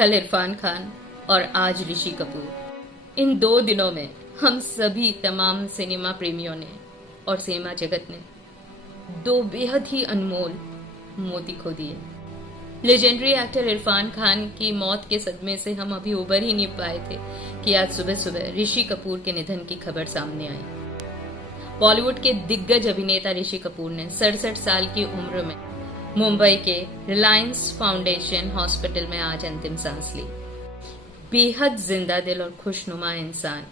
कल इरफान खान और आज ऋषि कपूर। इन 2 दिनों में हम सभी तमाम सिनेमा प्रेमियों ने और सिनेमा जगत ने 2 बेहद ही अनमोल मोती खो दिए। लेजेंडरी एक्टर इरफान खान की मौत के सदमे से हम अभी उबर ही नहीं पाए थे कि आज सुबह सुबह ऋषि कपूर के निधन की खबर सामने आई। बॉलीवुड के दिग्गज अभिनेता ऋषि कपूर ने 67 साल की उम्र में मुंबई के रिलायंस फाउंडेशन हॉस्पिटल में आज अंतिम सांस ली। बेहद जिंदा दिल और खुशनुमा इंसान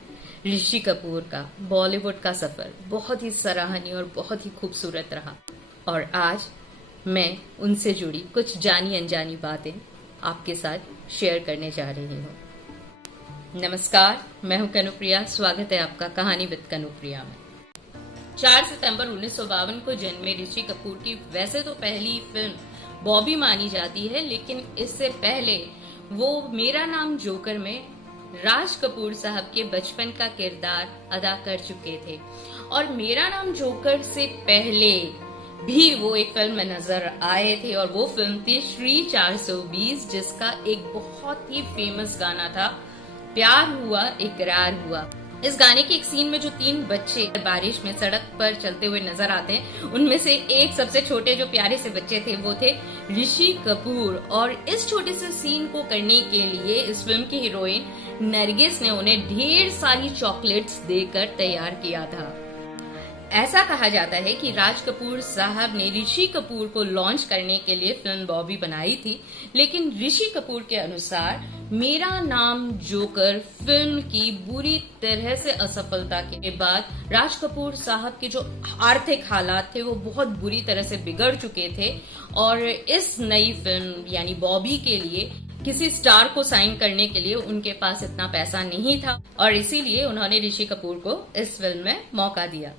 ऋषि कपूर का बॉलीवुड का सफर बहुत ही सराहनीय और बहुत ही खूबसूरत रहा और आज मैं उनसे जुड़ी कुछ जानी अनजानी बातें आपके साथ शेयर करने जा रही हूँ। नमस्कार, मैं हूँ कनुप्रिया। स्वागत है आपका कहानी विद कनुप्रिया में। 4 सितंबर 1952 को जन्मे ऋषि कपूर की वैसे तो पहली फिल्म बॉबी मानी जाती है, लेकिन इससे पहले वो मेरा नाम जोकर में राज कपूर साहब के बचपन का किरदार अदा कर चुके थे और मेरा नाम जोकर से पहले भी वो एक फिल्म में नजर आए थे और वो फिल्म थी श्री 420, जिसका एक बहुत ही फेमस गाना था, प्यार हुआ इकरार हुआ। इस गाने के एक सीन में जो 3 बच्चे बारिश में सड़क पर चलते हुए नजर आते हैं, उनमें से एक सबसे छोटे जो प्यारे से बच्चे थे वो थे ऋषि कपूर। और इस छोटे से सीन को करने के लिए इस फिल्म की हीरोइन नरगिस ने उन्हें ढेर सारी चॉकलेट्स देकर तैयार किया था। ऐसा कहा जाता है कि राज कपूर साहब ने ऋषि कपूर को लॉन्च करने के लिए फिल्म बॉबी बनाई थी, लेकिन ऋषि कपूर के अनुसार मेरा नाम जोकर फिल्म की बुरी तरह से असफलता के बाद राज कपूर साहब के जो आर्थिक हालात थे वो बहुत बुरी तरह से बिगड़ चुके थे और इस नई फिल्म यानी बॉबी के लिए किसी स्टार को साइन करने के लिए उनके पास इतना पैसा नहीं था और इसीलिए उन्होंने ऋषि कपूर को इस फिल्म में मौका दिया।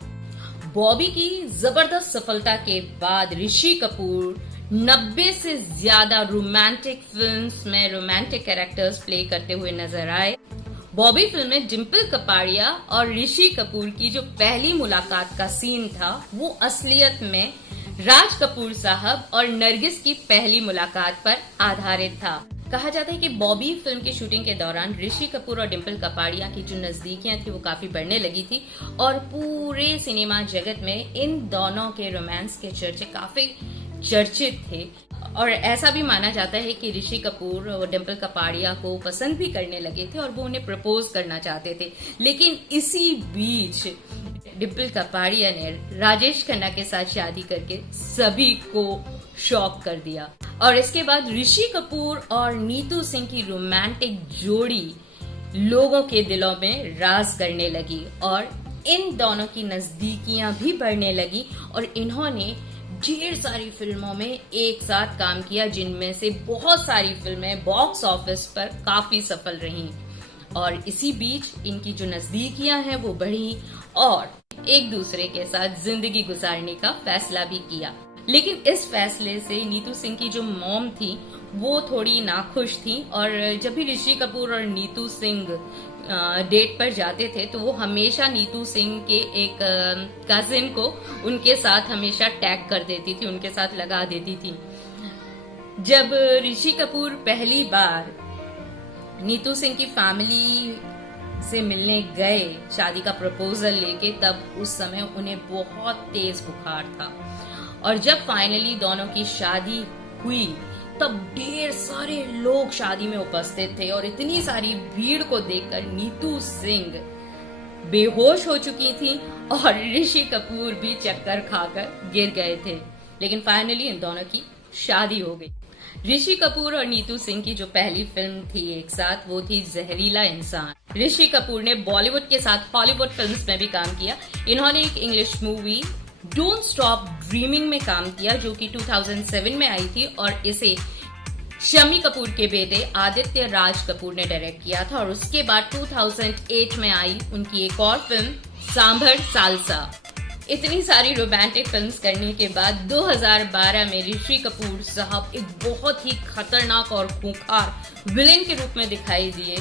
बॉबी की जबरदस्त सफलता के बाद ऋषि कपूर 90 से ज्यादा रोमांटिक फिल्म्स में रोमांटिक कैरेक्टर्स प्ले करते हुए नजर आए। बॉबी फिल्म में डिम्पल कपाड़िया और ऋषि कपूर की जो पहली मुलाकात का सीन था वो असलियत में राज कपूर साहब और नरगिस की पहली मुलाकात पर आधारित था। कहा जाता है कि बॉबी फिल्म की शूटिंग के दौरान ऋषि कपूर और डिम्पल कपाड़िया की जो नजदीकियां थी वो काफी बढ़ने लगी थी और पूरे सिनेमा जगत में इन दोनों के रोमांस के चर्चे काफी चर्चित थे और ऐसा भी माना जाता है कि ऋषि कपूर और डिम्पल कपाड़िया को पसंद भी करने लगे थे और वो उन्हें प्रपोज करना चाहते थे। लेकिन इसी बीच डिम्पल कपाड़िया ने राजेश खन्ना के साथ शादी करके सभी को शॉक कर दिया और इसके बाद ऋषि कपूर और नीतू सिंह की रोमांटिक जोड़ी लोगों के दिलों में राज करने लगी और इन दोनों की नजदीकियां भी बढ़ने लगी और इन्होंने ढेर सारी फिल्मों में एक साथ काम किया, जिनमें से बहुत सारी फिल्में बॉक्स ऑफिस पर काफी सफल रहीं और इसी बीच इनकी जो नजदीकियां हैं वो बढ़ी और एक दूसरे के साथ जिंदगी गुजारने का फैसला भी किया। लेकिन इस फैसले से नीतू सिंह की जो मॉम थी वो थोड़ी नाखुश थी और जब भी ऋषि कपूर और नीतू सिंह डेट पर जाते थे तो वो हमेशा नीतू सिंह के एक कजिन को उनके साथ हमेशा टैग कर देती थी, उनके साथ लगा देती थी। जब ऋषि कपूर पहली बार नीतू सिंह की फैमिली से मिलने गए शादी का प्रपोजल लेके, तब उस समय उन्हें बहुत तेज बुखार था और जब फाइनली दोनों की शादी हुई तब ढेर सारे लोग शादी में उपस्थित थे और इतनी सारी भीड़ को देखकर नीतू सिंह बेहोश हो चुकी थी और ऋषि कपूर भी चक्कर खाकर गिर गए थे। लेकिन फाइनली इन दोनों की शादी हो गई। ऋषि कपूर और नीतू सिंह की जो पहली फिल्म थी एक साथ वो थी जहरीला इंसान। ऋषि कपूर ने बॉलीवुड के साथ हॉलीवुड फिल्म्स में भी काम किया। इन्होंने एक English movie don't stop dreaming में काम किया जो कि 2007 में आई थी और इसे शम्मी कपूर के बेटे आदित्य राज कपूर ने डायरेक्ट किया था और उसके बाद 2008 में आई उनकी एक और फिल्म सांभर सालसा। इतनी सारी रोमांटिक फिल्म्स करने के बाद 2012 में ऋषि कपूर साहब एक बहुत ही खतरनाक और खूंखार विलेन के रूप में दिखाई दिए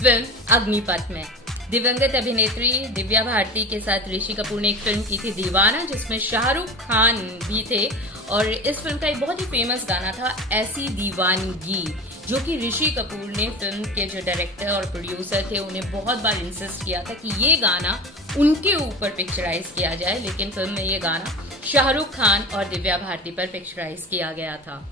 फिल्म अग्निपथ में। दिवंगत अभिनेत्री दिव्या भारती के साथ ऋषि कपूर ने एक फिल्म की थी दीवाना, जिसमें शाहरुख खान भी थे और इस फिल्म का एक बहुत ही फेमस गाना था ऐसी दीवानगी, जो कि ऋषि कपूर ने फिल्म के जो डायरेक्टर और प्रोड्यूसर थे उन्हें बहुत बार इंसिस्ट किया था कि ये गाना उनके ऊपर पिक्चराइज किया जाए, लेकिन फिल्म में ये गाना शाहरुख खान और दिव्या भारती पर पिक्चराइज किया गया था।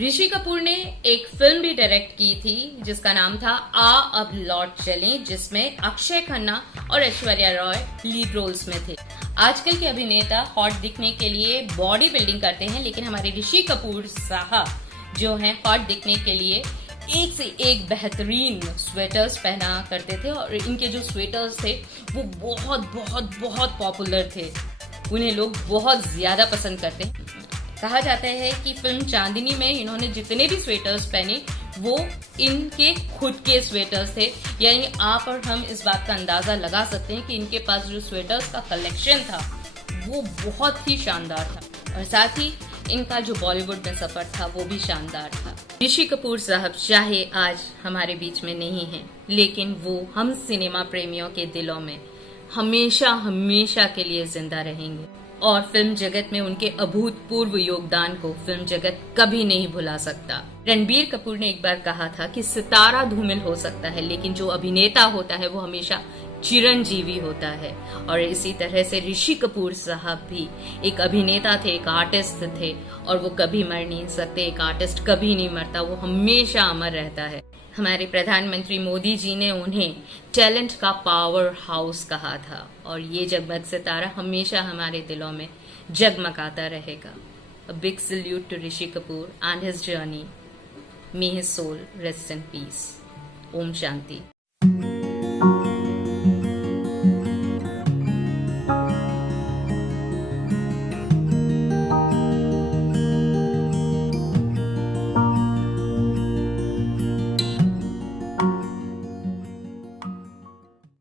ऋषि कपूर ने एक फिल्म भी डायरेक्ट की थी जिसका नाम था आ अब लौट चलें, जिसमें अक्षय खन्ना और ऐश्वर्या रॉय लीड रोल्स में थे। आजकल के अभिनेता हॉट दिखने के लिए बॉडी बिल्डिंग करते हैं, लेकिन हमारे ऋषि कपूर साहब जो हैं हॉट दिखने के लिए एक से एक बेहतरीन स्वेटर्स पहना करते थे और इनके जो स्वेटर्स थे वो बहुत बहुत बहुत पॉपुलर थे, उन्हें लोग बहुत ज्यादा पसंद करते हैं। कहा जाता है कि फिल्म चांदनी में इन्होंने जितने भी स्वेटर्स पहने वो इनके खुद के स्वेटर्स थे, यानी आप और हम इस बात का अंदाजा लगा सकते हैं कि इनके पास जो स्वेटर्स का कलेक्शन था वो बहुत ही शानदार था, और साथ ही इनका जो बॉलीवुड में सफर था वो भी शानदार था। ऋषि कपूर साहब चाहे आज हमारे बीच में नहीं हैं, लेकिन वो हम सिनेमा प्रेमियों के दिलों में हमेशा हमेशा के लिए जिंदा रहेंगे, और फिल्म जगत में उनके अभूतपूर्व योगदान को फिल्म जगत कभी नहीं भुला सकता। रणबीर कपूर ने एक बार कहा था कि सितारा धूमिल हो सकता है, लेकिन जो अभिनेता होता है वो हमेशा चिरंजीवी होता है, और इसी तरह से ऋषि कपूर साहब भी एक अभिनेता थे, एक आर्टिस्ट थे, और वो कभी मर नहीं सकते। एक आर्टिस्ट कभी नहीं मरता, वो हमेशा अमर रहता है। हमारे प्रधानमंत्री मोदी जी ने उन्हें टैलेंट का पावर हाउस कहा था, और ये जगमग सितारा हमेशा हमारे दिलों में जगमगाता रहेगा। A big salute to Rishi Kapoor and his journey. May his soul rest in peace. Om Shanti.